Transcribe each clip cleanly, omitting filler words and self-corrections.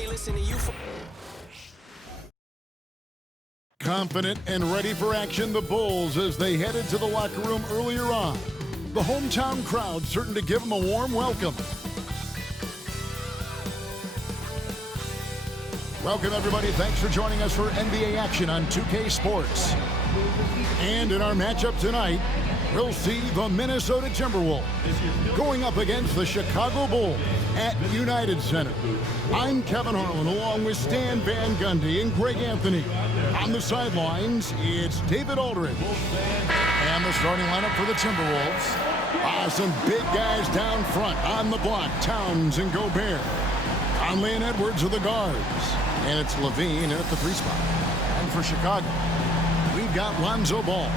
can't listen to you for... Confident and ready for action, the Bulls as they headed to the locker room earlier on. The hometown crowd certain to give them a warm welcome. Welcome, everybody. Thanks for joining us for NBA action on 2K Sports. And in our matchup tonight, we'll see the Minnesota Timberwolves going up against the Chicago Bulls at United Center. I'm Kevin Harlan along with Stan Van Gundy and Greg Anthony. On the sidelines, it's David Aldridge. And the starting lineup for the Timberwolves. Some big guys down front on the block. Towns and Gobert. Conley and Edwards are the guards. And it's LaVine in at the 3 spot. And for Chicago, we've got Lonzo Ball.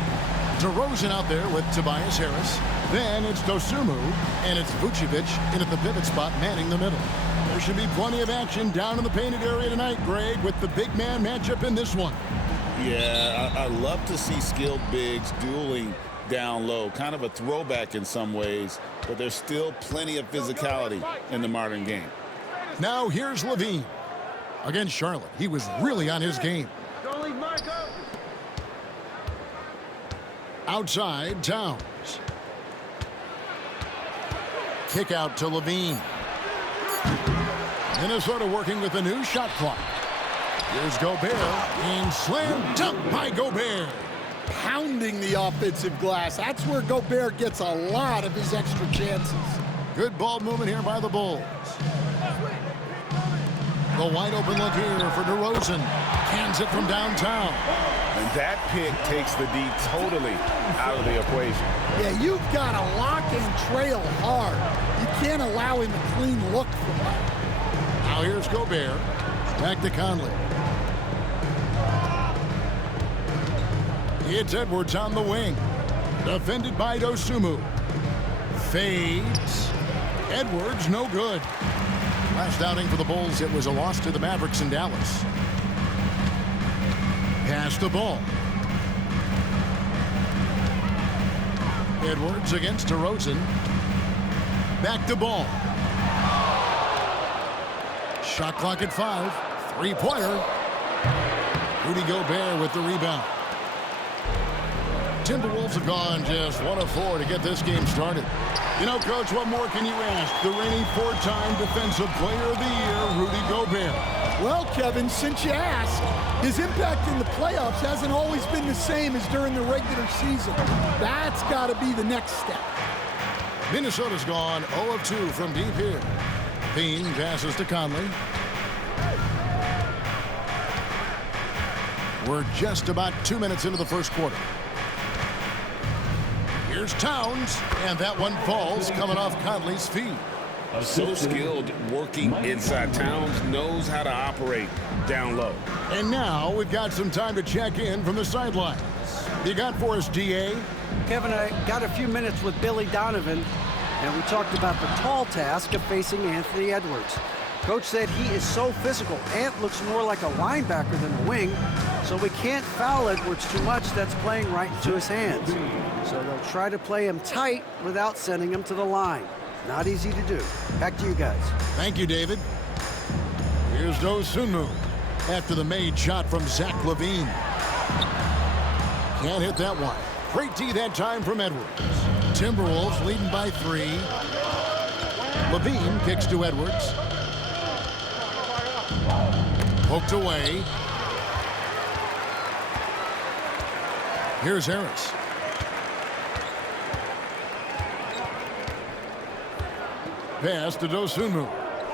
DeRozan out there with Tobias Harris. Then it's Dosunmu, and it's Vucevic in at the pivot spot, manning the middle. There should be plenty of action down in the painted area tonight, Greg, with the big man matchup in this one. Yeah, I love to see skilled bigs dueling down low. Kind of a throwback in some ways, but there's still plenty of physicality in the modern game. Now here's LaVine. Against Charlotte, he was really on his game. Outside, Towns. Kick out to LaVine. Minnesota working with a new shot clock. Here's Gobert, and slam dunk by Gobert. Pounding the offensive glass. That's where Gobert gets a lot of his extra chances. Good ball movement here by the Bulls. The wide open look here for DeRozan. Cans it from downtown. And that pick takes the D totally out of the equation. Yeah, you've got to lock and trail hard. You can't allow him a clean look from that. Now here's Gobert. Back to Conley. It's Edwards on the wing. Defended by Dosunmu. Fades. Edwards, no good. Last outing for the Bulls, it was a loss to the Mavericks in Dallas. Pass the ball. Edwards against DeRozan. Back to ball. Shot clock at 5. Three-pointer. Rudy Gobert with the rebound. Timberwolves have gone just 1 of 4 to get this game started. You know, Coach, what more can you ask? The reigning 4-time Defensive Player of the Year, Rudy Gobert. Well, Kevin, since you asked, his impact in the playoffs hasn't always been the same as during the regular season. That's got to be the next step. Minnesota's gone 0 of 2 from deep here. Bean passes to Conley. We're just about 2 minutes into the first quarter. Here's Towns, and that one falls coming off Conley's feet. So skilled working inside. Towns knows how to operate down low. And now we've got some time to check in from the sidelines. You got for us, DA? Kevin, I got a few minutes with Billy Donovan, and we talked about the tall task of facing Anthony Edwards. Coach said he is so physical. Ant looks more like a linebacker than a wing, so we can't foul Edwards too much. That's playing right into his hands. So they'll try to play him tight without sending him to the line. Not easy to do. Back to you guys. Thank you, David. Here's Dosunmu after the made shot from Zach LaVine. Can't hit that one. Great D that time from Edwards. Timberwolves leading by 3. LaVine kicks to Edwards. Poked away. Here's Harris. Pass to Dosunmu.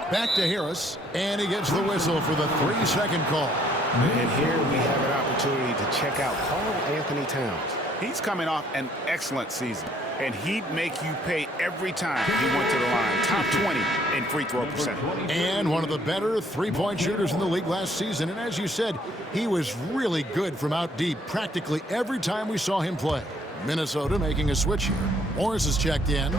Back to Harris, and he gets the whistle for the 3-second call. And here we have an opportunity to check out Karl Anthony Towns. He's coming off an excellent season, and he'd make you pay every time he went to the line. Top 20 in free throw percentage. And one of the better three-point shooters in the league last season. And as you said, he was really good from out deep practically every time we saw him play. Minnesota making a switch here. Morris is checked in.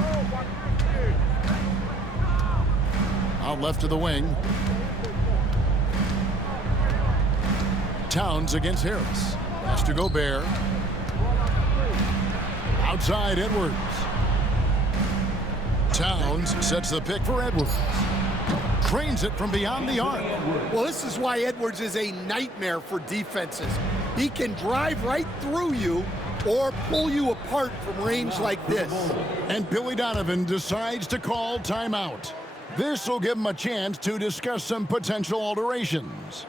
Out left to the wing. Towns against Harris. Pass to Gobert. Outside Edwards. Towns sets the pick for Edwards. Cranes it from beyond the arc. Well, this is why Edwards is a nightmare for defenses. He can drive right through you or pull you apart from range like this. And Billy Donovan decides to call timeout. This will give him a chance to discuss some potential alterations.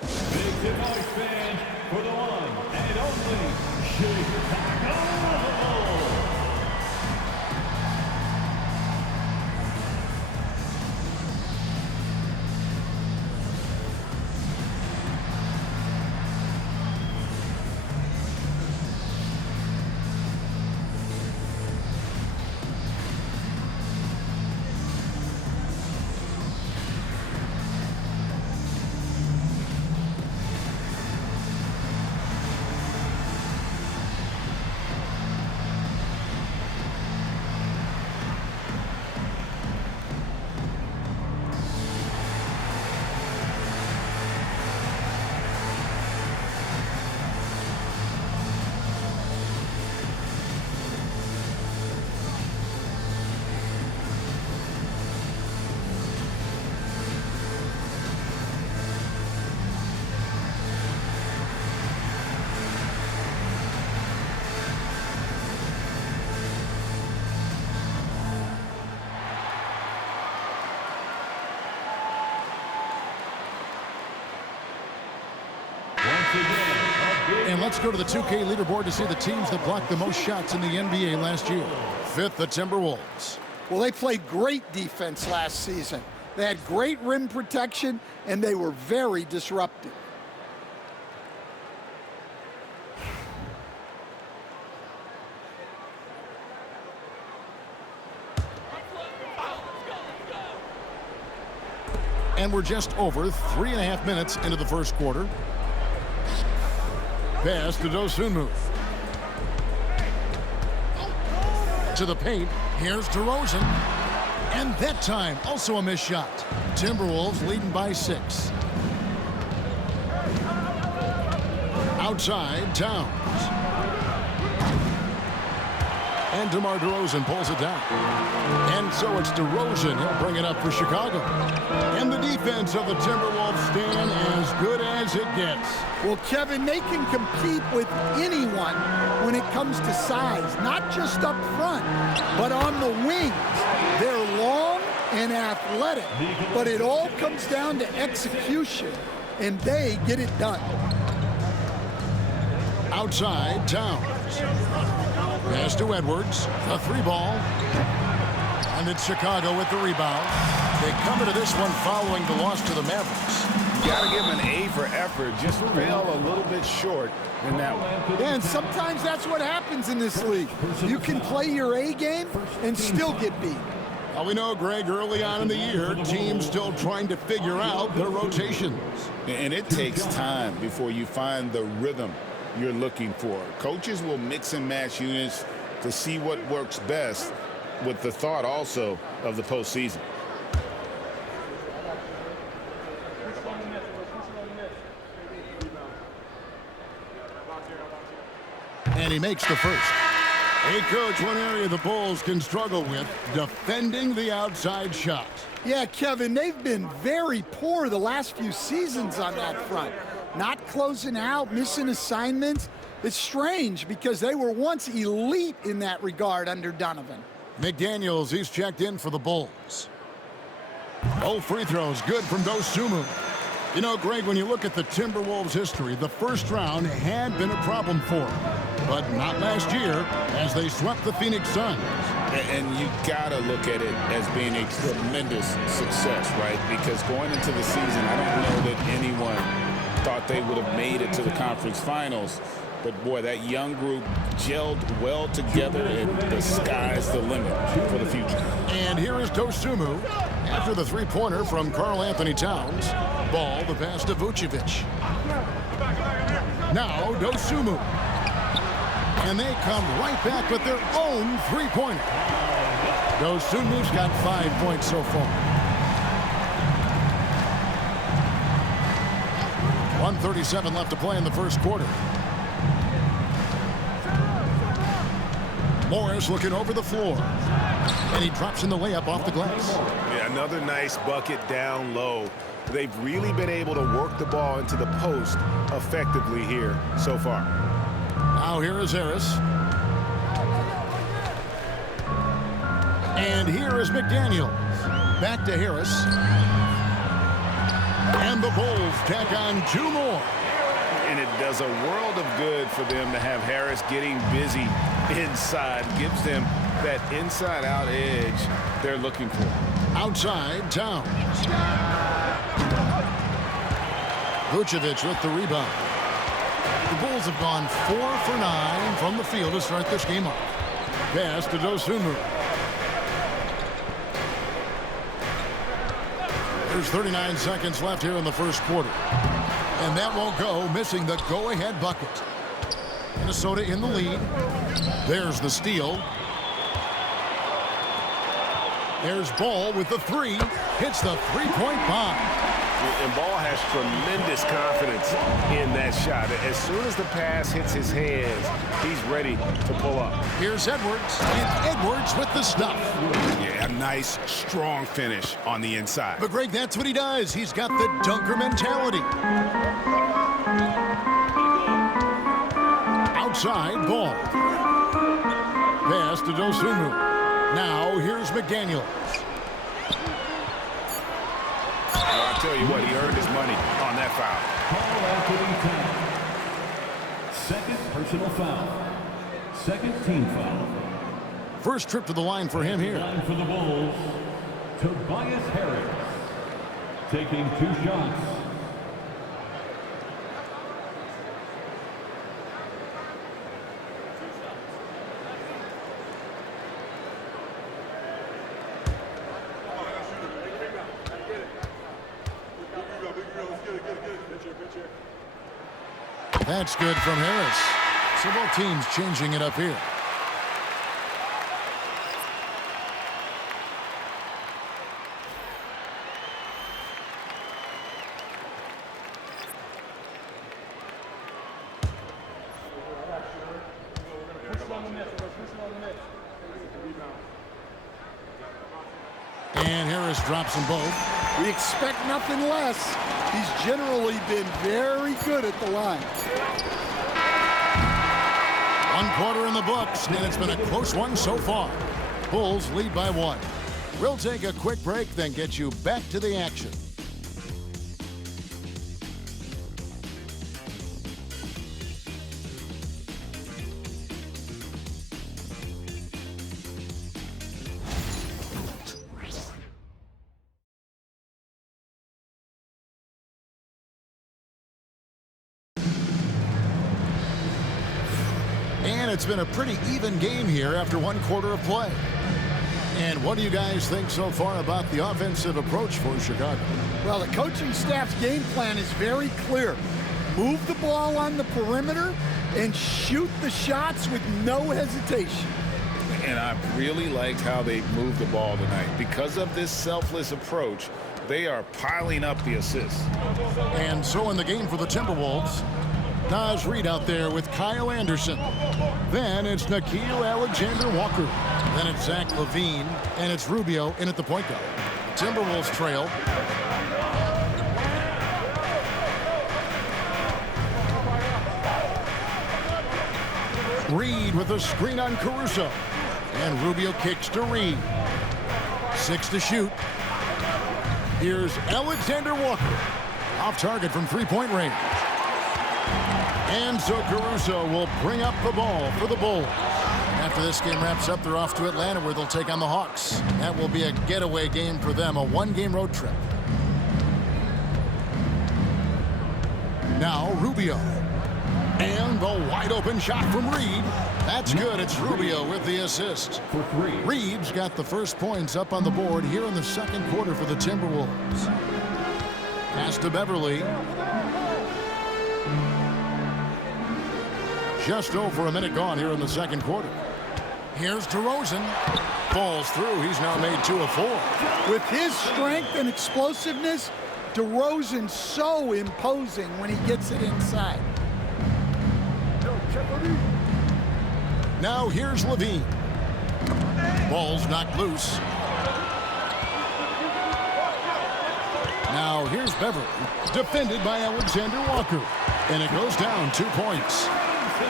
Make the noise, fans, for the one and only Chicago. And let's go to the 2K leaderboard to see the teams that blocked the most shots in the NBA last year. Fifth, the Timberwolves. Well, they played great defense last season. They had great rim protection, and they were very disruptive. And we're just over 3.5 minutes into the first quarter. Pass to Dosunmu. To the paint. Here's DeRozan. And that time, also a missed shot. Timberwolves leading by 6. Outside, Towns. And DeMar DeRozan pulls it down. And so it's DeRozan. He'll bring it up for Chicago. And the defense of the Timberwolves stand as good as it gets. Well, Kevin, they can compete with anyone when it comes to size, not just up front, but on the wings. They're long and athletic, but it all comes down to execution, and they get it done. Outside, Towns. Pass to Edwards, a 3-ball. And it's Chicago with the rebound. They come into this one following the loss to the Mavericks. You got to give them an A for effort. Just fell a little bit short in that one. Yeah, and sometimes that's what happens in this league. You can play your A game and still get beat. Well, we know, Greg, early on in the year, teams still trying to figure out their rotations. And it takes time before you find the rhythm you're looking for. Coaches will mix and match units to see what works best, with the thought also of the postseason. And he makes the first. Hey, Coach, one area the Bulls can struggle with, defending the outside shot. Yeah, Kevin, they've been very poor the last few seasons on that front. Not closing out, missing assignments. It's strange because they were once elite in that regard under Donovan. McDaniels, he's checked in for the Bulls. Oh, free throws, good from Dosunmu. You know, Greg, when you look at the Timberwolves' history, the first round had been a problem for them. But not last year, as they swept the Phoenix Suns. And you got to look at it as being a tremendous success, right? Because going into the season, I don't know that anyone thought they would have made it to the conference finals. But, boy, that young group gelled well together, and the sky's the limit for the future. And here is Dosunmu after the three-pointer from Karl Anthony Towns. Ball, the pass to Vucevic. Now Dosunmu. And they come right back with their own three-pointer. Dosunmu's got 5 points so far. 1:37 left to play in the first quarter. Morris looking over the floor. And he drops in the layup off the glass. Yeah, another nice bucket down low. They've really been able to work the ball into the post effectively here so far. Now here is Harris. And here is McDaniels. Back to Harris. And the Bulls tack on 2 more. And it does a world of good for them to have Harris getting busy inside. Gives them that inside-out edge they're looking for. Outside, Towns. Vucevic with the rebound. The Bulls have gone 4 for 9 from the field to start this game off. Pass to Dosunmu. There's 39 seconds left here in the first quarter. And that won't go, missing the go-ahead bucket. Minnesota in the lead. There's the steal. There's Ball with the 3. Hits the three-point bomb. And Ball has tremendous confidence in that shot. As soon as the pass hits his hands, he's ready to pull up. Here's Edwards, and Edwards with the stuff. Yeah, a nice, strong finish on the inside. But, Greg, that's what he does. He's got the dunker mentality. Outside, Ball. Pass to Dosunmu. Now, here's McDaniels. I'll tell you what, he earned his money on that foul. Second personal foul. Second team foul. First trip to the line for him here. Line for the Bulls, Tobias Harris. Taking 2 shots. That's good from Harris. So both teams changing it up here. And Harris drops them both. We expect nothing less. He's generally been very good at the line. 1 quarter in the books, and it's been a close one so far. Bulls lead by 1. We'll take a quick break, then get you back to the action. And it's been a pretty even game here after 1 quarter of play. And what do you guys think so far about the offensive approach for Chicago? Well, the coaching staff's game plan is very clear. Move the ball on the perimeter and shoot the shots with no hesitation. And I really liked how they moved the ball tonight. Because of this selfless approach, they are piling up the assists. And so in the game for the Timberwolves, Naz Reid out there with Kyle Anderson. Then it's Nickeil Alexander-Walker. Then it's Zach LaVine, and it's Rubio in at the point guard. Timberwolves trail. Reid with a screen on Caruso. And Rubio kicks to Reid. 6 to shoot. Here's Alexander-Walker. Off target from three-point range. And so Caruso will bring up the ball for the Bulls. After this game wraps up, they're off to Atlanta where they'll take on the Hawks. That will be a getaway game for them, a 1-game road trip. Now Rubio. And the wide open shot from Reid. That's good. It's Rubio with the assist. For 3. Reid's got the first points up on the board here in the second quarter for the Timberwolves. Pass to Beverly. Just over a minute gone here in the second quarter. Here's DeRozan. Falls through. He's now made 2 of 4. With his strength and explosiveness, DeRozan's so imposing when he gets it inside. Now here's LaVine. Ball's knocked loose. Now here's Beverly, defended by Alexander Walker. And it goes down 2 points.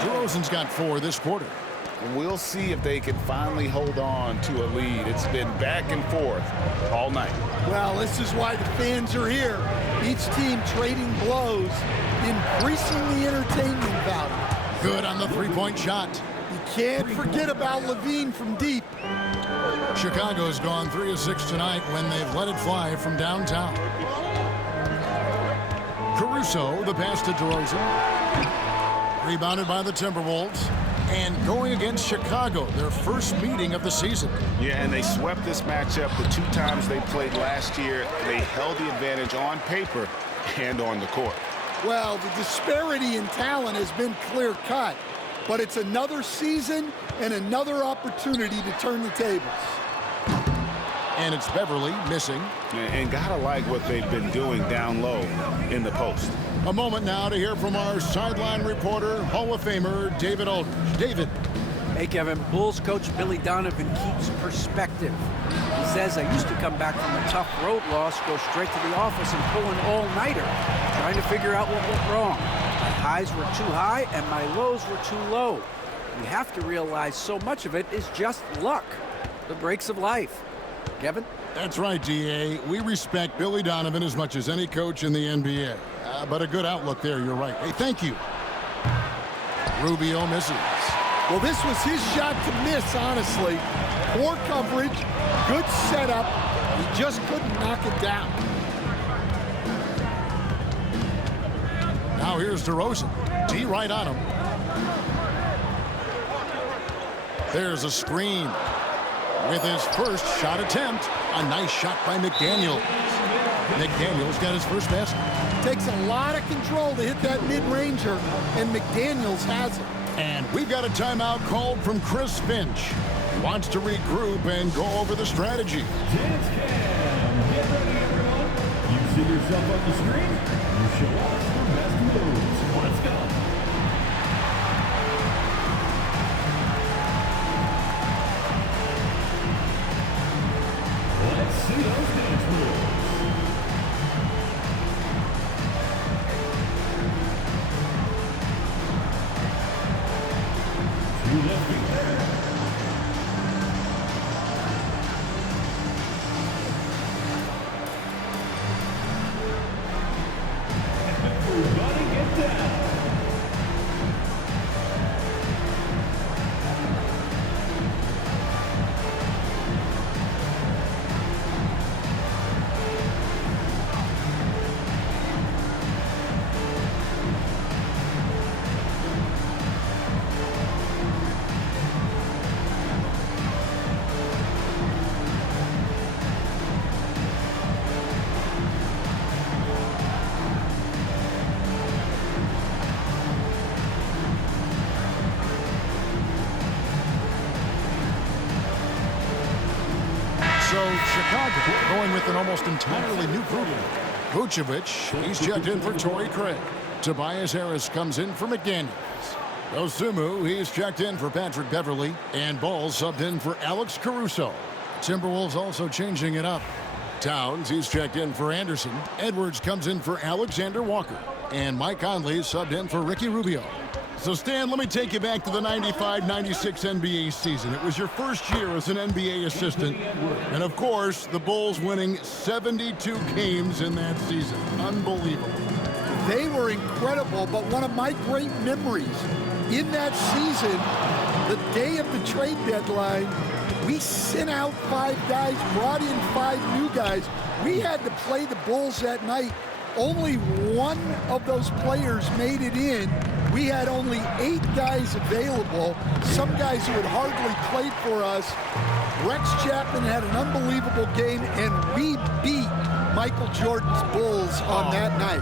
DeRozan's got 4 this quarter. We'll see if they can finally hold on to a lead. It's been back and forth all night. Well, this is why the fans are here. Each team trading blows, increasing the entertainment value. Good on the three-point shot. You can't forget about Levine from deep. Chicago's gone 3 of 6 tonight when they've let it fly from downtown. Caruso, the pass to DeRozan. Rebounded by the Timberwolves. And going against Chicago, their first meeting of the season. Yeah, and they swept this matchup the 2 times they played last year. They held the advantage on paper and on the court. Well, the disparity in talent has been clear-cut, but it's another season and another opportunity to turn the tables. And it's Beverly missing. And gotta like what they've been doing down low in the post. A moment now to hear from our sideline reporter, Hall of Famer David Aldridge. David. Hey, Kevin. Bulls coach Billy Donovan keeps perspective. He says, I used to come back from a tough road loss, go straight to the office and pull an all-nighter, trying to figure out what went wrong. My highs were too high and my lows were too low. You have to realize so much of it is just luck, the breaks of life. Kevin? That's right, D.A. We respect Billy Donovan as much as any coach in the NBA. But a good outlook there, you're right. Hey, thank you. Rubio misses. Well, this was his shot to miss, honestly. Poor coverage, good setup. He just couldn't knock it down. Now here's DeRozan. D right on him. There's a screen. With his first shot attempt, a nice shot by McDaniels. McDaniels got his first basket. Takes a lot of control to hit that mid-ranger, and McDaniels has it. And we've got a timeout called from Chris Finch. He wants to regroup and go over the strategy. Dance cam. Get ready, everyone. You see yourself on the screen. You show us your best moves. Let's go. Let's see those dance moves. To left feet. Everybody get down. So Chicago going with an almost entirely new group. Vucevic, he's checked in for Torrey Craig. Tobias Harris comes in for McDaniels. Dosunmu, he's checked in for Patrick Beverly. And Ball subbed in for Alex Caruso. Timberwolves also changing it up. Towns, he's checked in for Anderson. Edwards comes in for Alexander Walker. And Mike Conley subbed in for Ricky Rubio. So, Stan, let me take you back to the 95-96 NBA season. It was your first year as an NBA assistant. And, of course, the Bulls winning 72 games in that season. Unbelievable. They were incredible, but one of my great memories in that season, the day of the trade deadline, we sent out 5 guys, brought in 5 new guys. We had to play the Bulls that night. Only one of those players made it in. We had only 8 guys available, some guys who had hardly played for us. Rex Chapman had an unbelievable game, and we beat Michael Jordan's Bulls on that night.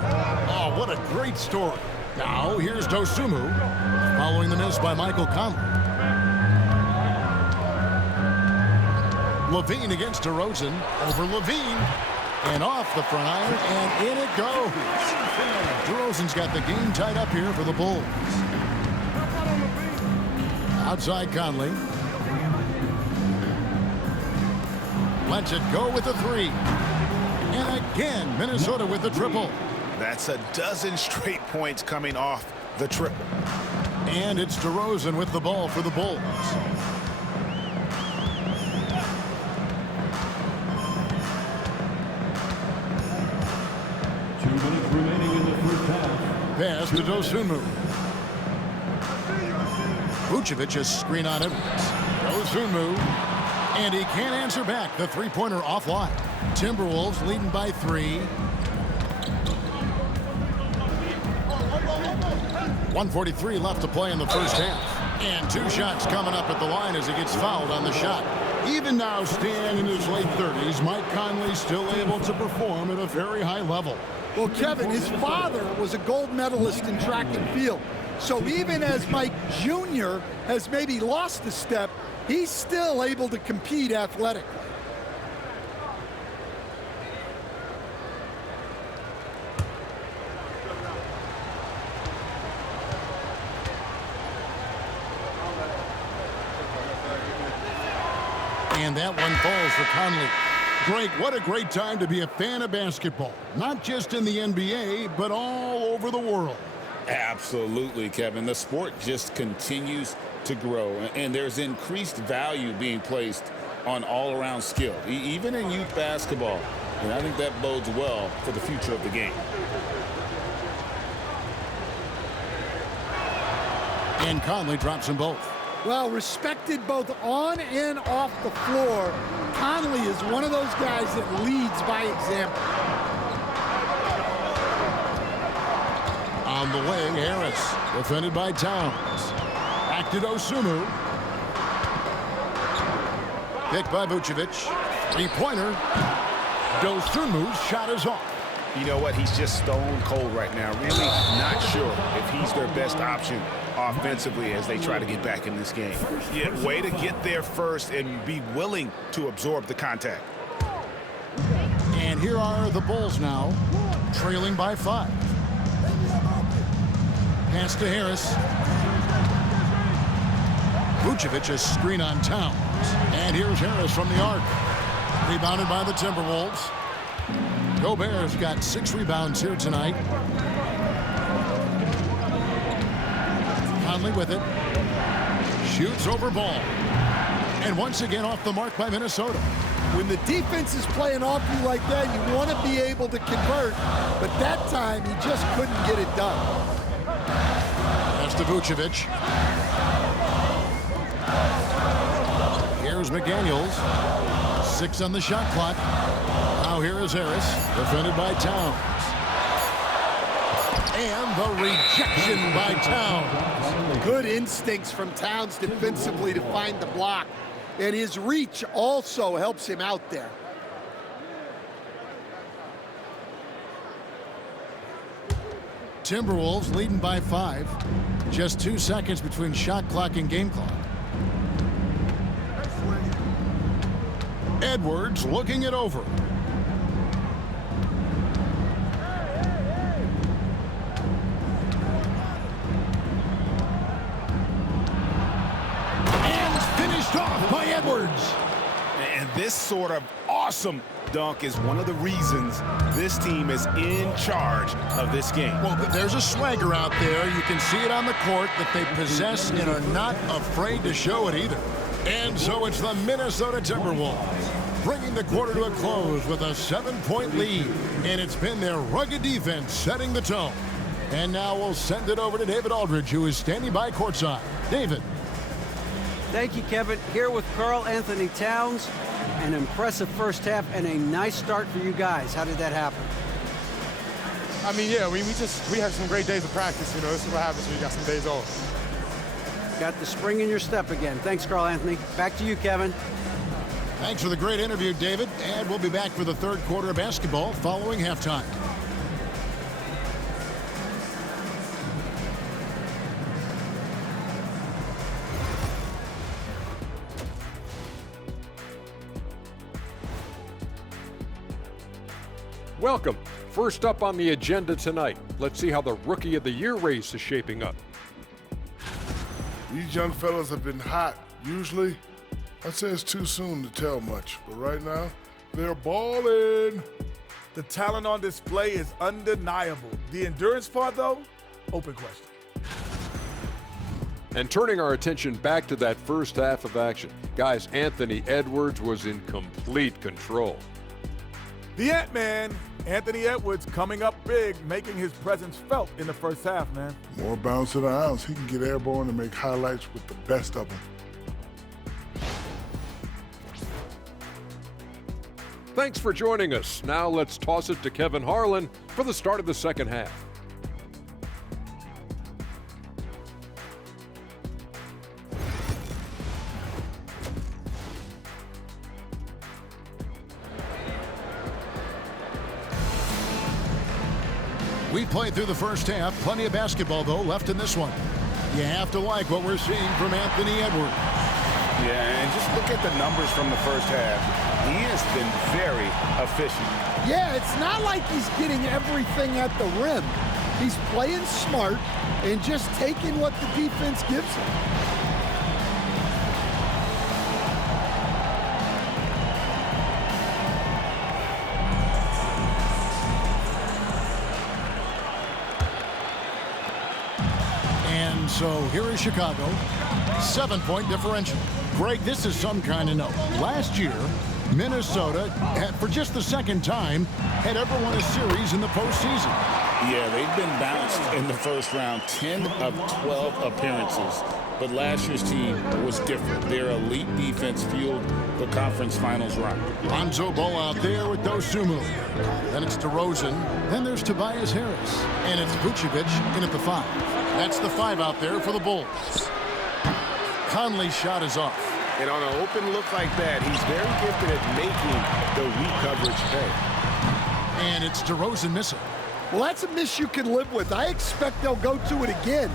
Oh, what a great story. Now, here's Dosunmu, following the miss by Michael Conley. Levine against DeRozan, over Levine, and off the front iron, and in it goes. DeRozan's got the game tied up here for the Bulls. Outside Conley. Lets it go with a 3. And again, Minnesota with the triple. That's a dozen straight points coming off the triple. And it's DeRozan with the ball for the Bulls. Remaining in the first half. Pass to Dosunmu. Vucevic a screen on Edwards. Dosunmu. And he can't answer back. The three-pointer offline. Timberwolves leading by 3. 1:43 left to play in the first half. And 2 shots coming up at the line as he gets fouled on the shot. Even now, staying in his late 30s, Mike Conley still able to perform at a very high level. Well, Kevin, his father was a gold medalist in track and field. So even as Mike Jr. has maybe lost a step, he's still able to compete athletically. And that one falls for Conley. Greg, what a great time to be a fan of basketball. Not just in the NBA, but all over the world. Absolutely, Kevin. The sport just continues to grow, and there's increased value being placed on all-around skill, even in youth basketball. And I think that bodes well for the future of the game. And Conley drops them both. Well, respected both on and off the floor, Conley is one of those guys that leads by example. On the wing, Harris, defended by Towns. Back to Dosunmu. Picked by Vucevic. Three-pointer. Dosunmu's shot is off. You know what? He's just stone cold right now. Really not sure if he's their best option offensively as they try to get back in this game. Yeah, way to get there first and be willing to absorb the contact. And here are the Bulls now, trailing by 5. Pass to Harris. Vucevic a screen on Towns. And here's Harris from the arc. Rebounded by the Timberwolves. Gobert's got 6 rebounds here tonight. Conley with it. Shoots over ball. And once again off the mark by Minnesota. When the defense is playing off you like that, you want to be able to convert. But that time, he just couldn't get it done. That's to Vucevic. Here's McDaniels. 6 on the shot clock. Now here is Harris, defended by Towns. And the rejection by Towns. Good instincts from Towns defensively to find the block. And his reach also helps him out there. Timberwolves leading by 5. Just 2 seconds between shot clock and game clock. Edwards looking it over. And finished off by Edwards. And this sort of awesome dunk is one of the reasons this team is in charge of this game. Well, there's a swagger out there. You can see it on the court that they possess and are not afraid to show it either. And so it's the Minnesota Timberwolves bringing the quarter to a close with a 7-point lead. And it's been their rugged defense setting the tone. And now we'll send it over to David Aldridge, who is standing by courtside. David. Thank you, Kevin. Here with Karl Anthony Towns. An impressive first half and a nice start for you guys. How did that happen? I mean, yeah, we had some great days of practice. You know, this is what happens when you got some days off. Got the spring in your step again. Thanks, Karl Anthony. Back to you, Kevin. Thanks for the great interview, David. And we'll be back for the third quarter of basketball following halftime. Welcome. First up on the agenda tonight, let's see how the Rookie of the Year race is shaping up. These young fellas have been hot. Usually, I'd say it's too soon to tell much, but right now, They're balling. The talent on display is undeniable. The endurance part, though, open question. And turning our attention back to that first half of action, guys, Anthony Edwards was in complete control. The Ant-Man, Anthony Edwards, coming up big, making his presence felt in the first half, man. More bounce to the ounce. He can get airborne and make highlights with the best of them. Thanks for joining us. Now let's toss it to Kevin Harlan for the start of the second half. We played through the first half. Plenty of basketball, though, left in this one. You have to like what we're seeing from Anthony Edwards. Yeah, and just look at the numbers from the first half. He has been very efficient. Yeah, it's not like he's getting everything at the rim. He's playing smart and just taking what the defense gives him. And so here is Chicago. 7-point differential. Greg, this is some kind of note. Last year, Minnesota, for just the second time, had ever won a series in the postseason. Yeah, they've been bounced in the first round, 10 of 12 appearances. But last year's team was different. Their elite defense fueled the conference finals run. Lonzo Ball out there with Dosunmu. Then it's DeRozan. Then there's Tobias Harris. And it's Vucevic in at the 5. That's the 5 out there for the Bulls. Conley's shot is off. And on an open look like that, he's very gifted at making the weak coverage pay. And it's DeRozan missing. Well, that's a miss you can live with. I expect they'll go to it again,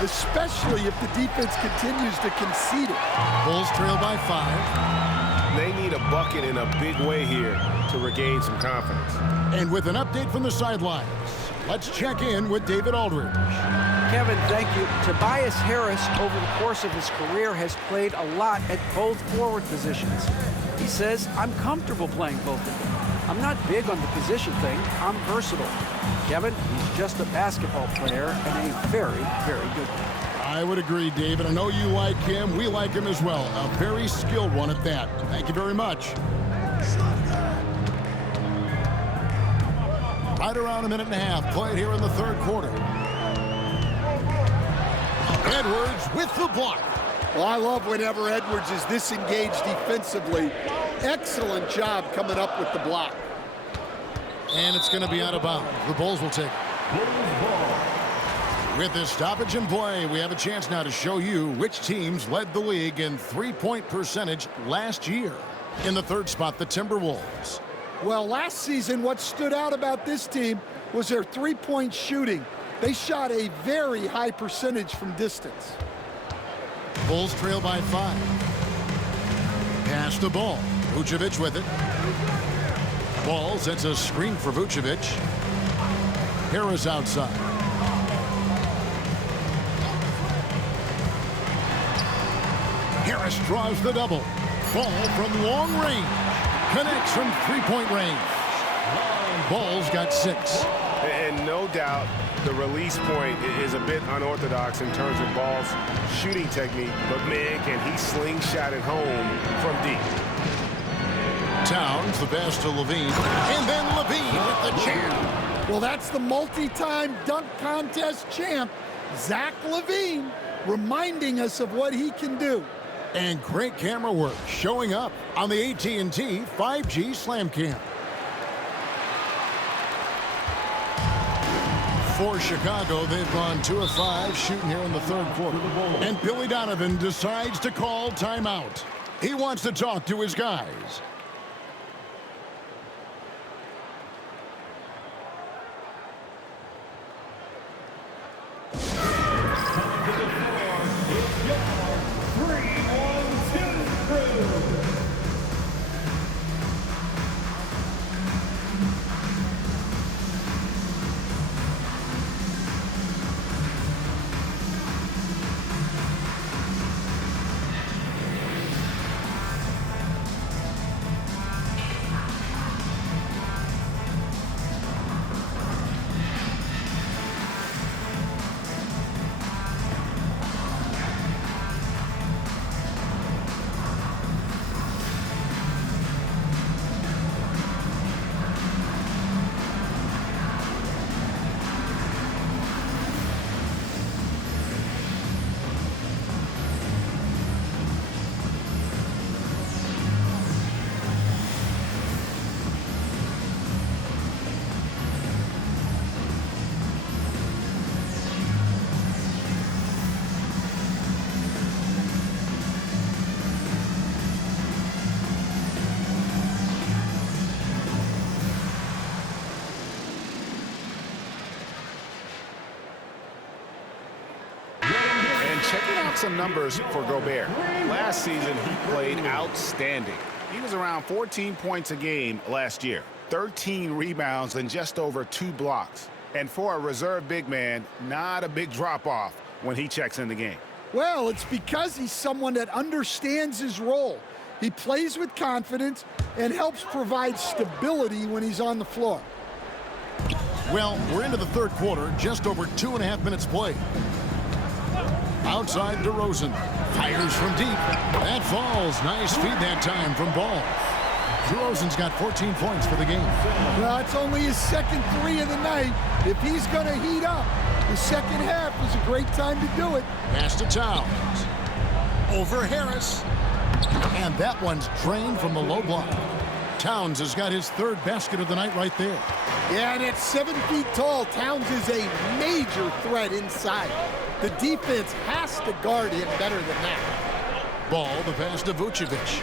especially if the defense continues to concede it. Bulls trail by 5. They need a bucket in a big way here to regain some confidence. And with an update from the sidelines, let's check in with David Aldridge. Kevin, thank you. Tobias Harris, over the course of his career, has played a lot at both forward positions. He says, I'm comfortable playing both of them. I'm not big on the position thing. I'm versatile. Kevin, he's just a basketball player and a very, very good one. I would agree, David. I know you like him. We like him as well. A very skilled one at that. Thank you very much. Right around a minute and a half played here in the third quarter. Edwards with the block. Well, I love whenever Edwards is this engaged defensively. Excellent job coming up with the block. And it's going to be out of bounds. The Bulls will take it. With this stoppage in play, we have a chance now to show you which teams led the league in three-point percentage last year. In the third spot, the Timberwolves. Well, last season, what stood out about this team was their three-point shooting. They shot a very high percentage from distance. Bulls trail by 5. Pass the ball. Vucevic with it. Ball sets a screen for Vucevic. Harris outside. Harris draws the double. Ball from long range. Connects from three-point range. Ball's got 6. And no doubt, the release point is a bit unorthodox in terms of Ball's shooting technique, but man, can he slingshot it home from deep. Towns, the pass to Levine, and then Levine with the champ. Well, that's the multi-time dunk contest champ, Zach LaVine, reminding us of what he can do. And great camera work showing up on the AT&T 5G Slam Cam. For Chicago, they've gone 2 of 5 shooting here in the third quarter. And Billy Donovan decides to call timeout. He wants to talk to his guys. some numbers for Gobert. Last season, he played outstanding. He was around 14 points a game last year, 13 rebounds, and just over 2 blocks. And for a reserve big man, not a big drop-off when he checks in the game. Well, it's because he's someone that understands his role. He plays with confidence and helps provide stability when he's on the floor. Well, we're into the third quarter, just over 2.5 minutes played. Outside DeRozan, fires from deep. That falls. Nice feed that time from Ball. DeRozan's got 14 points for the game. Well, it's only his second 3 of the night. If he's going to heat up, the second half is a great time to do it. Pass to Towns. Over Harris. And that one's drained from the low block. Towns has got his 3rd basket of the night right there. Yeah, and at 7 feet tall, Towns is a major threat inside. The defense has to guard him better than that. Ball, the pass to Vucevic.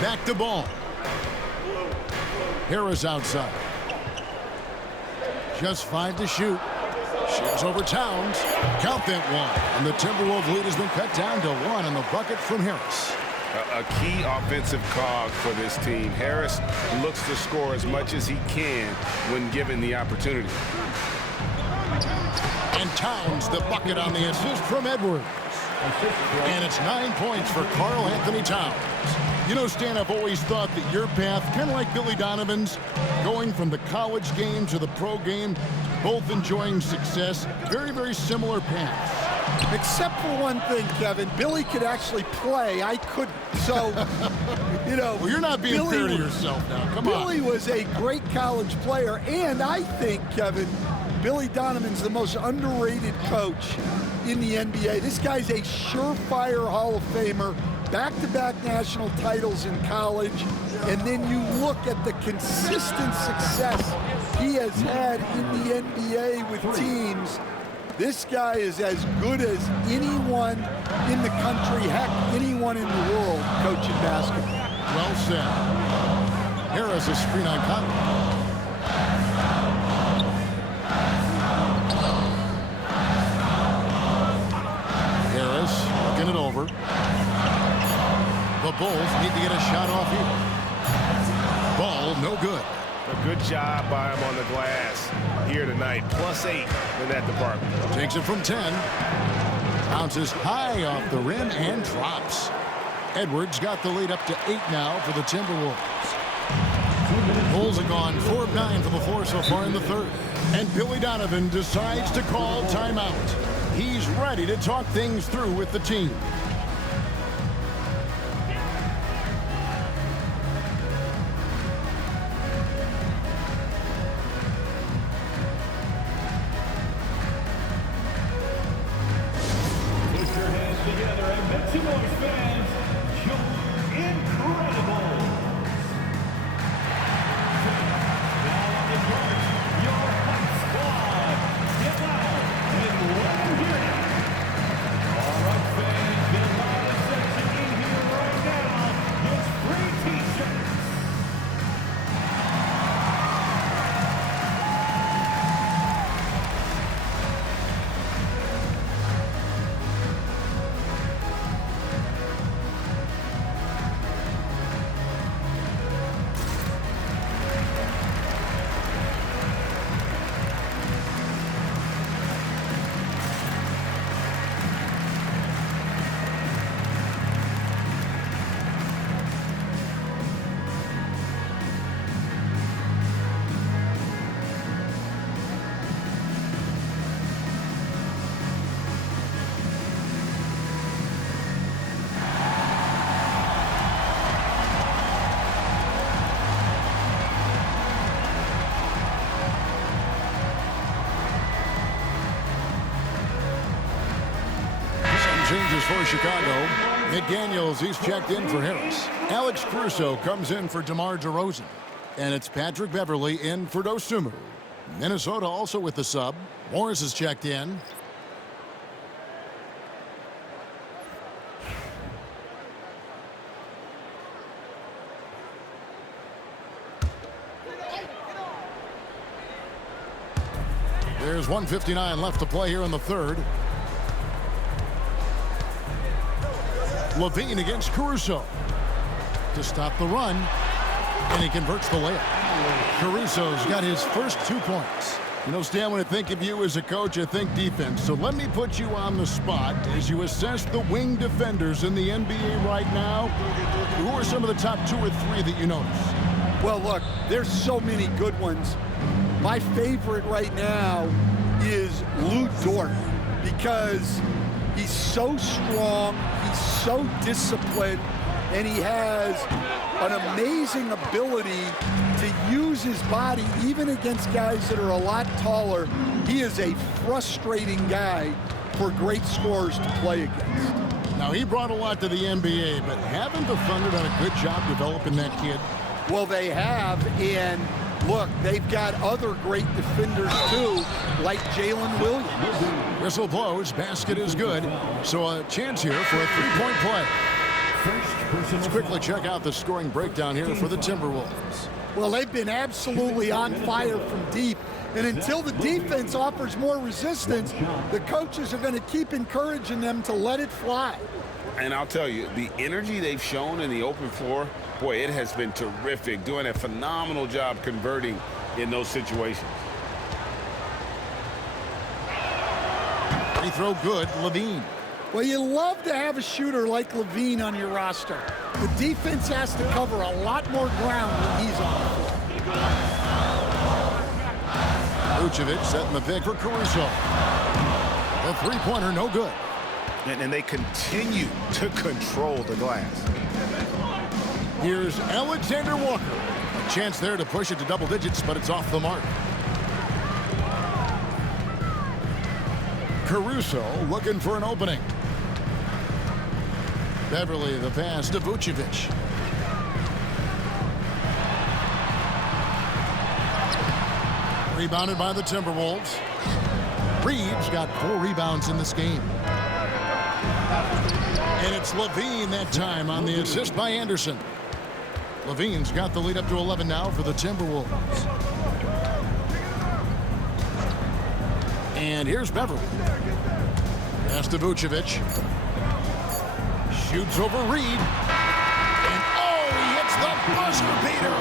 Back to Ball. Harris outside. Just 5 to shoot. Ships over Towns. Count that one. And the Timberwolves lead has been cut down to 1 on the bucket from Harris. A key offensive cog for this team. Harris looks to score as much as he can when given the opportunity. And Towns, the bucket on the assist from Edwards. And it's 9 points for Karl Anthony Towns. You know, Stan, I've always thought that your path, kind of like Billy Donovan's, going from the college game to the pro game, both enjoying success, very, very similar paths. Except for one thing, Kevin. Billy could actually play. I couldn't. So, you know. Well, you're not being fair to yourself now. Come on. Billy was a great college player. And I think, Kevin, Billy Donovan's the most underrated coach in the NBA. This guy's a surefire Hall of Famer. Back-to-back national titles in college. And then you look at the consistent success he has had in the NBA with teams. This guy is as good as anyone in the country, heck, anyone in the world coaching basketball. Well said. Harris a screen on Conley. Harris looking it over. The Bulls need to get a shot off here. Ball, no good. A good job by him on the glass here tonight. +8 in that department. Takes it from 10. Bounces high off the rim and drops. Edwards got the lead up to 8 now for the Timberwolves. Bulls have gone 4 of 9 from the floor so far in the third. And Billy Donovan decides to call timeout. He's ready to talk things through with the team. Changes for Chicago. McDaniels, he's checked in for Harris. Alex Caruso comes in for DeMar DeRozan. And it's Patrick Beverley in for Dosunmu. Minnesota also with the sub. Morris is checked in. There's 1:59 left to play here in the third. Levine against Caruso. To stop the run, and he converts the layup. Caruso's got his first 2 points. You know, Stan, when I think of you as a coach, I think defense. So let me put you on the spot as you assess the wing defenders in the NBA right now. Who are some of the top 2 or 3 that you notice? Well, look, there's so many good ones. My favorite right now is Lou Dort because he's so strong, he's so disciplined, and he has an amazing ability to use his body even against guys that are a lot taller. He is a frustrating guy for great scorers to play against. Now, he brought a lot to the NBA, but haven't the Thunder done a good job developing that kid? Well, they have, and look, they've got other great defenders too, like Jalen Williams. Whistle blows, basket is good, so a chance here for a 3-point play. Let's quickly check out the scoring breakdown here for the Timberwolves. Well, they've been absolutely on fire from deep, and until the defense offers more resistance, the coaches are going to keep encouraging them to let it fly. And I'll tell you, the energy they've shown in the open floor, boy, it has been terrific, doing a phenomenal job converting in those situations. Free throw good, Levine. Well, you love to have a shooter like Levine on your roster. The defense has to cover a lot more ground when he's on the floor. Vucevic setting the pick for Caruso. The three-pointer, no good. And they continue to control the glass. Here's Alexander Walker. A chance there to push it to double digits, but it's off the mark. Caruso looking for an opening. Beverly the pass to Vucevic. Rebounded by the Timberwolves. Reeves got 4 rebounds in this game. And it's Levine that time on the assist by Anderson. Levine's got the lead up to 11 now for the Timberwolves. And here's Beverly. Pass to Vucevic. Shoots over Reed. And oh, he hits the buzzer beater.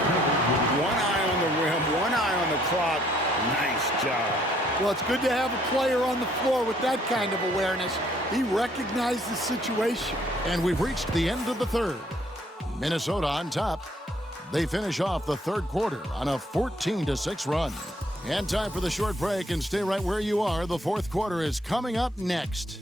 One eye on the rim, one eye on the clock. Nice job. Well, it's good to have a player on the floor with that kind of awareness. He recognized the situation. And we've reached the end of the third. Minnesota on top. They finish off the third quarter on a 14-6 run. And time for the short break, and stay right where you are. The fourth quarter is coming up next.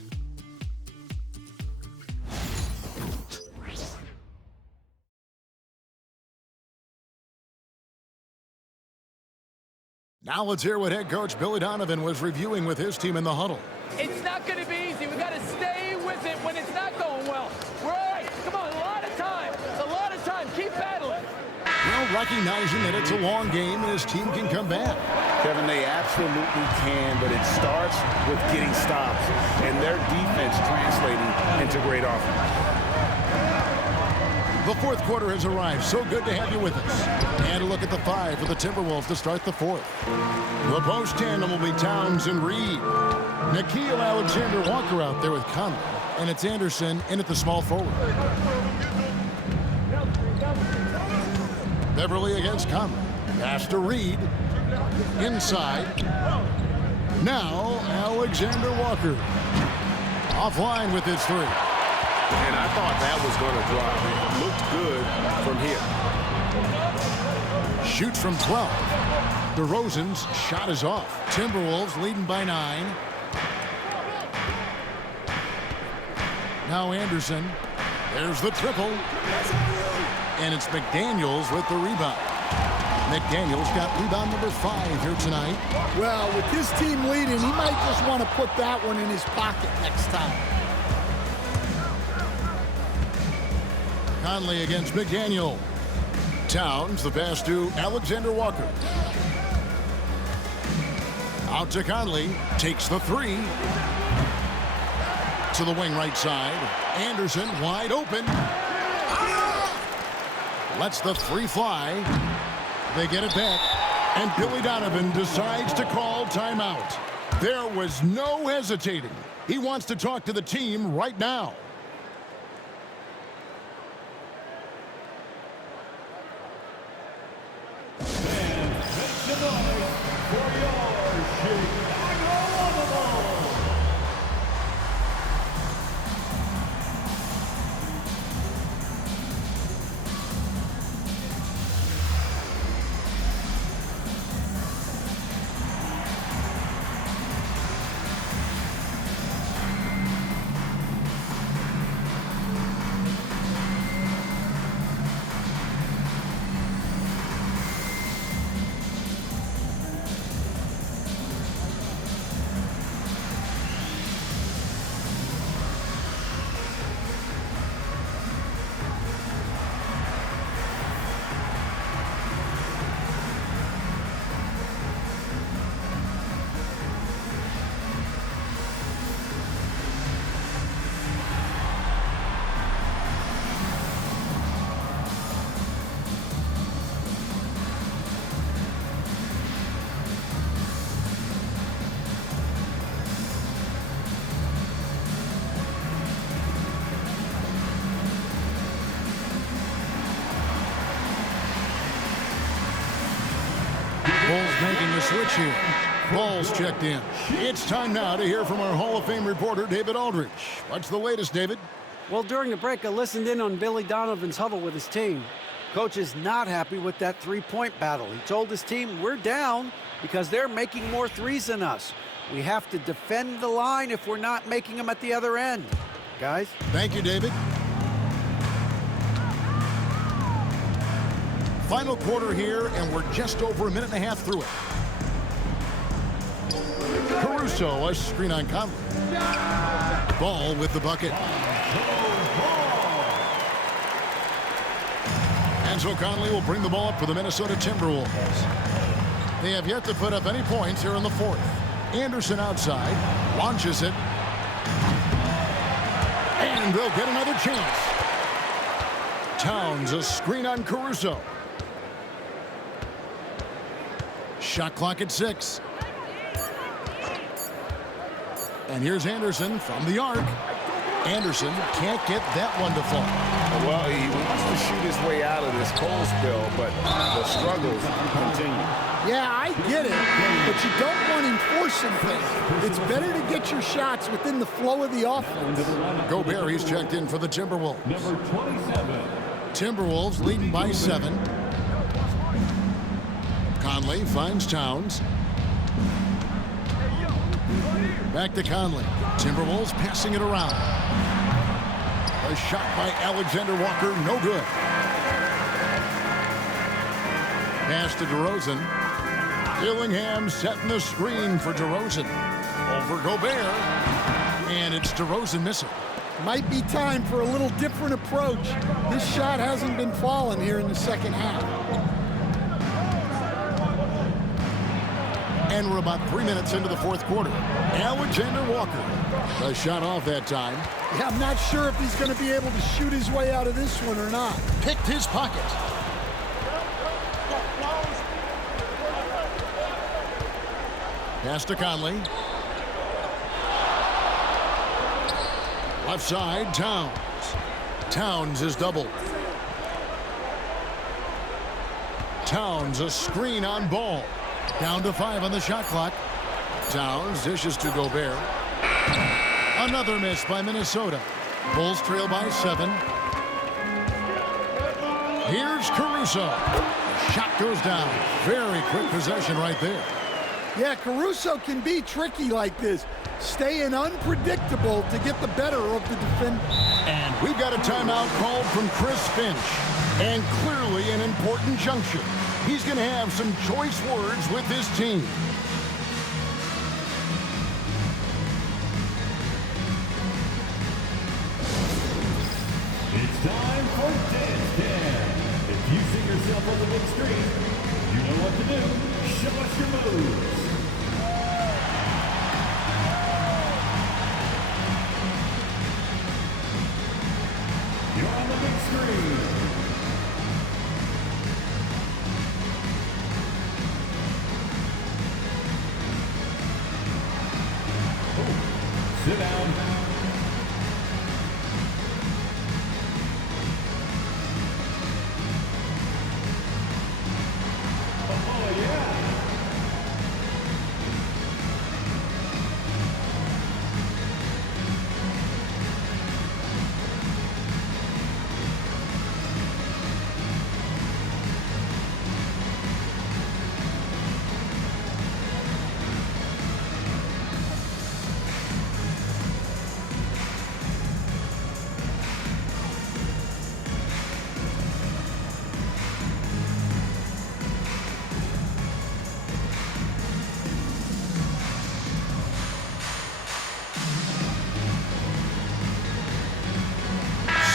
Now let's hear what head coach Billy Donovan was reviewing with his team in the huddle. It's not going to be easy. We got to stay with it when it's not going well. We're all right. Come on, a lot of time. A lot of time. Keep battling. Well, recognizing that it's a long game and his team can come back. Kevin, they absolutely can, but it starts with getting stops and their defense translating into great offense. The fourth quarter has arrived. So good to have you with us. And a look at the 5 for the Timberwolves to start the fourth. The post tandem will be Towns and Reed. Nickeil Alexander-Walker out there with Conley. And it's Anderson in at the small forward. Beverly against Conley. Pass to Reed. Inside. Now Alexander Walker. Offline with his 3. And I thought that was going to drop. It looked good from here. Shoots from 12. DeRozan's shot is off. Timberwolves leading by 9. Now Anderson. There's the triple. And it's McDaniels with the rebound. McDaniels got rebound number 5 here tonight. Well, with his team leading, he might just want to put that one in his pocket next time. Conley against McDaniel. Towns, the pass to Alexander Walker. Out to Conley. Takes the 3. To the wing right side. Anderson wide open. Lets the 3 fly. They get it back. And Billy Donovan decides to call timeout. There was no hesitating. He wants to talk to the team right now. some noise for your Chicago Bulls. Bulls making the switch here. Ball's checked in. It's time now to hear from our Hall of Fame reporter, David Aldridge. What's the latest, David? Well, during the break, I listened in on Billy Donovan's huddle with his team. Coach is not happy with that three-point battle. He told his team, we're down because they're making more threes than us. We have to defend the line if we're not making them at the other end. Guys? Thank you, David. Final quarter here, and we're just over a minute and a half through it. Caruso, a screen on Conley. Ball with the bucket. And so Conley will bring the ball up for the Minnesota Timberwolves. They have yet to put up any points here in the fourth. Anderson outside, launches it. And they'll get another chance. Towns, a screen on Caruso. Shot clock at 6. And here's Anderson from the arc. Anderson can't get that one to fall. Well, he wants to shoot his way out of this cold spell, but the struggles continue. Yeah, I get it, but you don't want him forcing things. It's better to get your shots within the flow of the offense. Gobert, he's checked in for the Timberwolves. Number 27. Timberwolves leading by 7. Conley finds Towns. Back to Conley. Timberwolves passing it around. A shot by Alexander Walker, no good. Pass to DeRozan. Dillingham setting the screen for DeRozan. Over Gobert. And it's DeRozan missing. Might be time for a little different approach. This shot hasn't been falling here in the second half. And we're about 3 minutes into the fourth quarter. Alexander Walker. A shot off that time. Yeah, I'm not sure if he's going to be able to shoot his way out of this one or not. Picked his pocket. Pass to Conley. Left side, Towns. Towns is doubled. Towns, a screen on Ball. Down to 5 on the shot clock. Towns dishes to Gobert. Another miss by Minnesota. Bulls trail by 7. Here's Caruso. Shot goes down. Very quick possession right there. Yeah, Caruso can be tricky like this. Staying unpredictable to get the better of the defender. And we've got a timeout called from Chris Finch. And clearly an important juncture. He's going to have some choice words with his team. It's time for Dance Cam. If you see yourself on the big screen, you know what to do. Show us your moves. You're on the big screen. Sit down. Oh, yeah.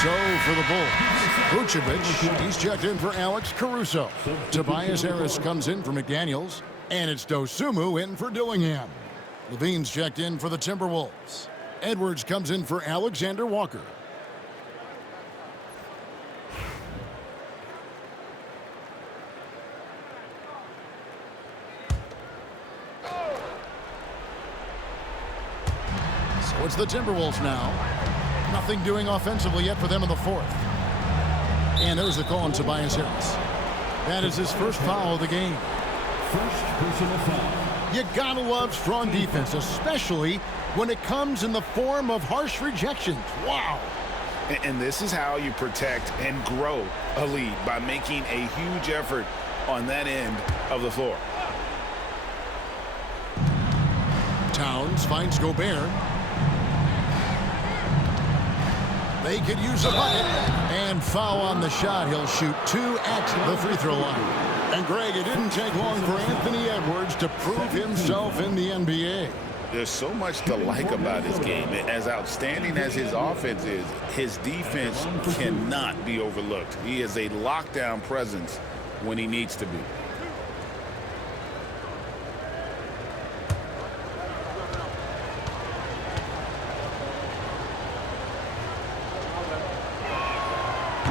So for the Bulls, Vucevic, he's checked in for Alex Caruso. Tobias Harris comes in for McDaniels, and it's Dosunmu in for Dillingham. Levine's checked in for the Timberwolves. Edwards comes in for Alexander Walker. So it's the Timberwolves now. Nothing doing offensively yet for them in the fourth. And there's the call on Tobias Harris. That is his first foul of the game. First personal foul. You gotta love strong defense, especially when it comes in the form of harsh rejections. Wow. And this is how you protect and grow a lead, by making a huge effort on that end of the floor. Towns finds Gobert. They could use a bucket. And foul on the shot. He'll shoot 2 at the free throw line. And Greg, it didn't take long for Anthony Edwards to prove himself in the NBA. There's so much to like about his game. As outstanding as his offense is, his defense cannot be overlooked. He is a lockdown presence when he needs to be.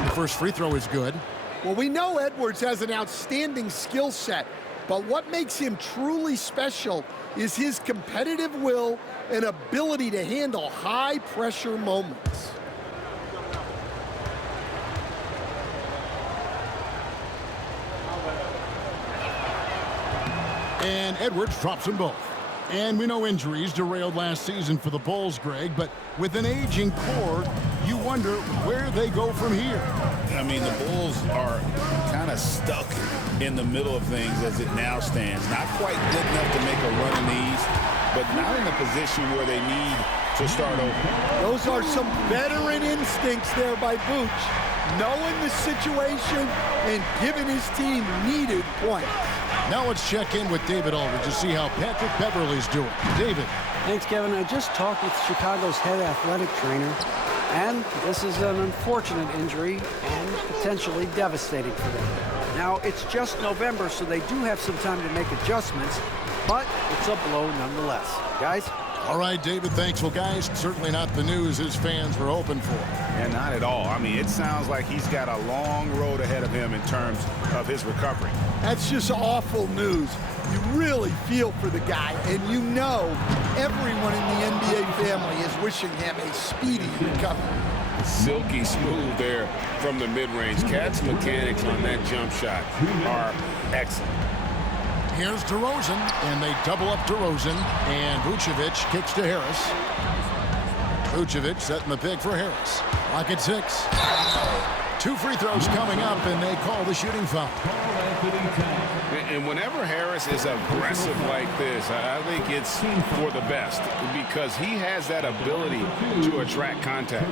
The first free throw is good. Well, we know Edwards has an outstanding skill set, but what makes him truly special is his competitive will and ability to handle high-pressure moments. And Edwards drops them both. And we know injuries derailed last season for the Bulls, Greg, but with an aging core, you wonder where they go from here. I mean, the Bulls are kind of stuck in the middle of things as it now stands. Not quite good enough to make a run in the East, but not in a position where they need to start over. Those are some veteran instincts there by Vooch, knowing the situation and giving his team needed points. Now let's check in with David Aldridge to see how Patrick Beverley's doing. David. Thanks, Kevin. I just talked with Chicago's head athletic trainer, and this is an unfortunate injury and potentially devastating for them. Now, it's just November, so they do have some time to make adjustments, but it's a blow nonetheless. Guys? All right, David, thanks. Well, guys, certainly not the news his fans were hoping for. And not at all. I mean, it sounds like he's got a long road ahead of him in terms of his recovery. That's just awful news. You really feel for the guy, and you know everyone in the NBA family is wishing him a speedy recovery. Silky smooth there from the mid-range. Cat's mechanics on that jump shot are excellent. Here's DeRozan, and they double up DeRozan, and Vucevic kicks to Harris. Vucevic setting the pick for Harris. Lock at 6. 2 free throws coming up, and they call the shooting foul. And whenever Harris is aggressive like this, I think it's for the best because he has that ability to attract contact.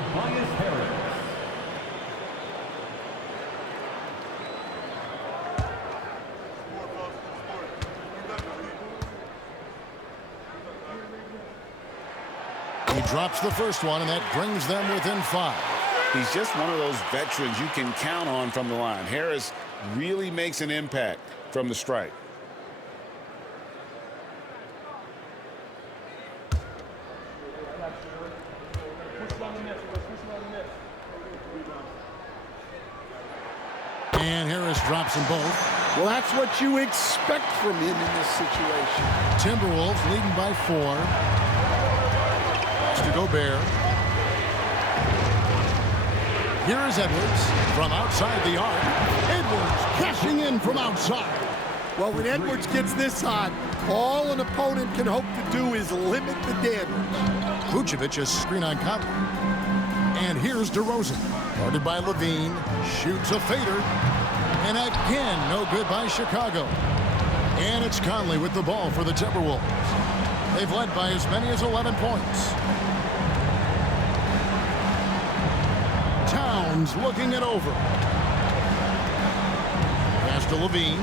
He drops the first one, and that brings them within 5. He's just one of those veterans you can count on from the line. Harris really makes an impact from the stripe. And Harris drops them both. Well, that's what you expect from him in this situation. Timberwolves leading by 4. To Gobert. Here is Edwards from outside the arc. Edwards cashing in from outside. Well, when Edwards gets this on, all an opponent can hope to do is limit the damage. Vucevic is screen on Conley. And here's DeRozan. Guarded by Levine. Shoots a fader. And again, no good by Chicago. And it's Conley with the ball for the Timberwolves. They've led by as many as 11 points. Towns looking it over. Pass to Levine.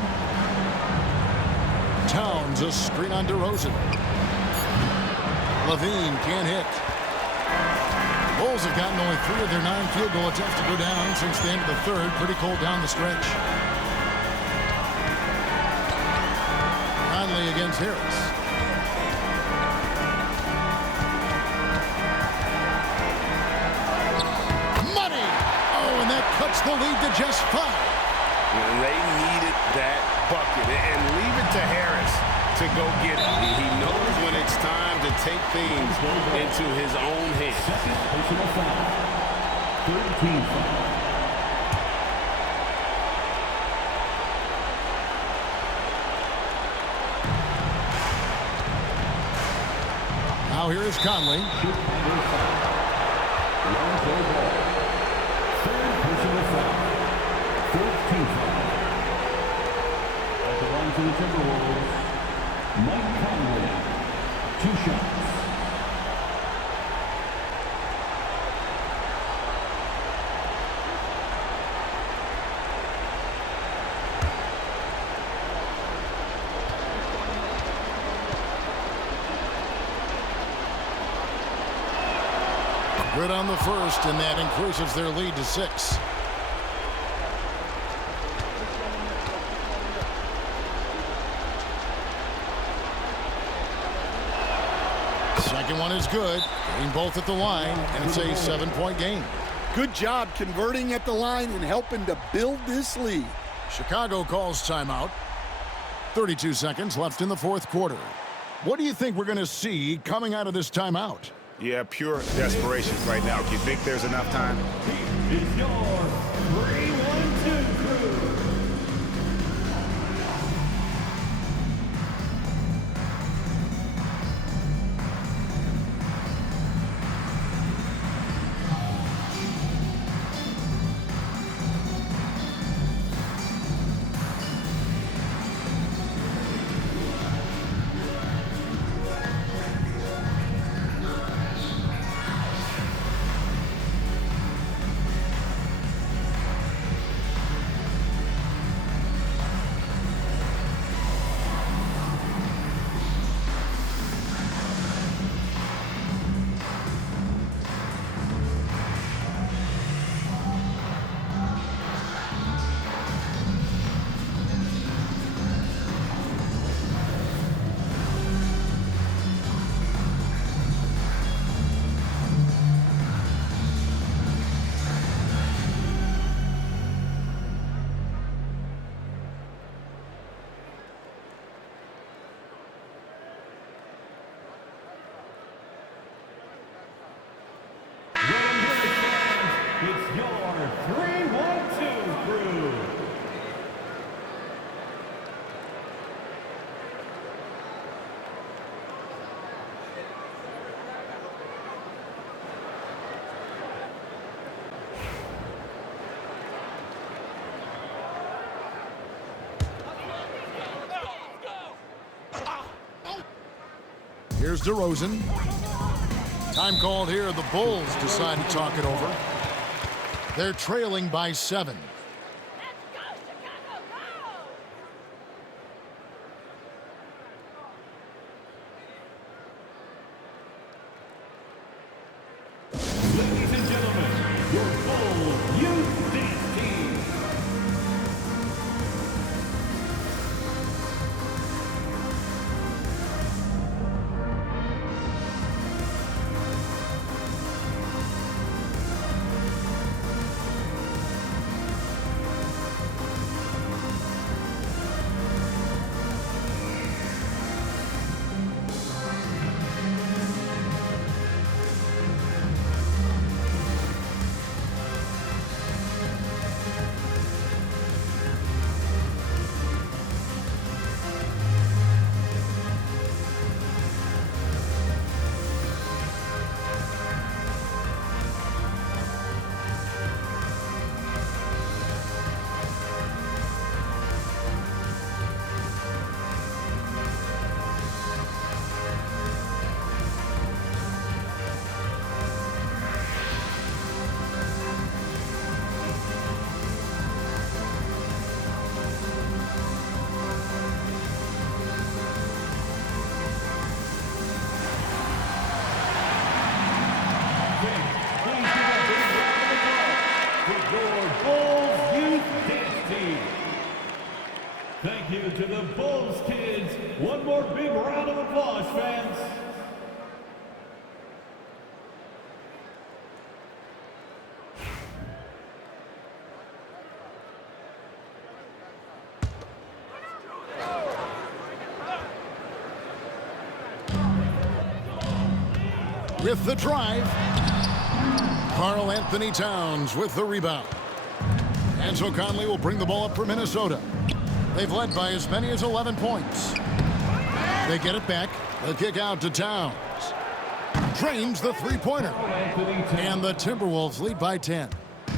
Towns a screen on DeRozan. Levine can't hit. Bulls have gotten only 3 of their 9 field goal attempts to go down since the end of the third. Pretty cold down the stretch. Conley against Harris. Money! Oh, and that cuts the lead to just 5. They needed that bucket. And leave it to Harris to go get it. He knows when it's time to take things into his own hands. Second personal foul. 13 foul. Now here is Conley. Third personal foul. 14th foul. At the line to the Timberwolves, Mike Conley. 2 shots. Good on the first, and that increases their lead to 6. Second one is good. Getting both at the line, and it's a 7-point game. Good job converting at the line and helping to build this lead. Chicago calls timeout. 32 seconds left in the fourth quarter. What do you think we're going to see coming out of this timeout? Yeah, pure desperation right now. Do you think there's enough time? It's your 3-1-2 crew. It's your 3-1-2 crew. Here's DeRozan. Time called here. The Bulls decide to talk it over. They're trailing by 7. Ladies and gentlemen, your Bulls Youth Dance Team. with the drive. Karl Anthony Towns with the rebound. And so Conley will bring the ball up for Minnesota. They've led by as many as 11 points. They get it back. The kick out to Towns. Drains the three-pointer. And the Timberwolves lead by 10.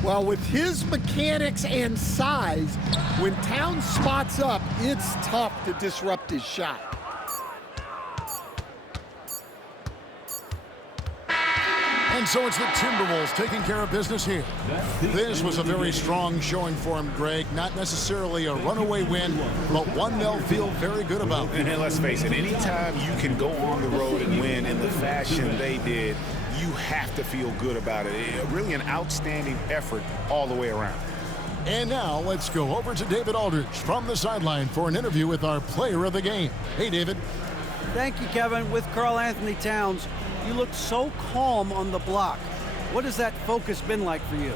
Well, with his mechanics and size, when Towns spots up, it's tough to disrupt his shot. And so it's the Timberwolves taking care of business here. This was a very strong showing for him, Greg. Not necessarily a runaway win, but one they'll feel very good about. And let's face it, anytime you can go on the road and win in the fashion they did, you have to feel good about it. Really an outstanding effort all the way around. And now let's go over to David Aldridge from the sideline for an interview with our player of the game. Hey, David. Thank you, Kevin. With Karl Anthony Towns, you looked so calm on the block. What has that focus been like for you?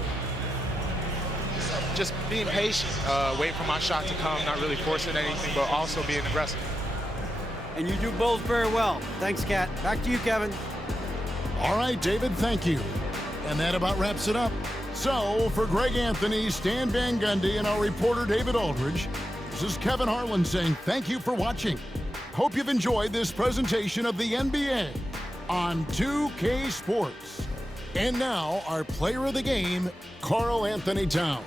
Just being patient, waiting for my shot to come, not really forcing anything, but also being aggressive. And you do both very well. Thanks, Kat. Back to you, Kevin. All right, David, thank you. And that about wraps it up. So, for Greg Anthony, Stan Van Gundy, and our reporter David Aldridge, this is Kevin Harlan saying thank you for watching. Hope you've enjoyed this presentation of the NBA on 2K Sports. And now, our player of the game, Karl Anthony Towns.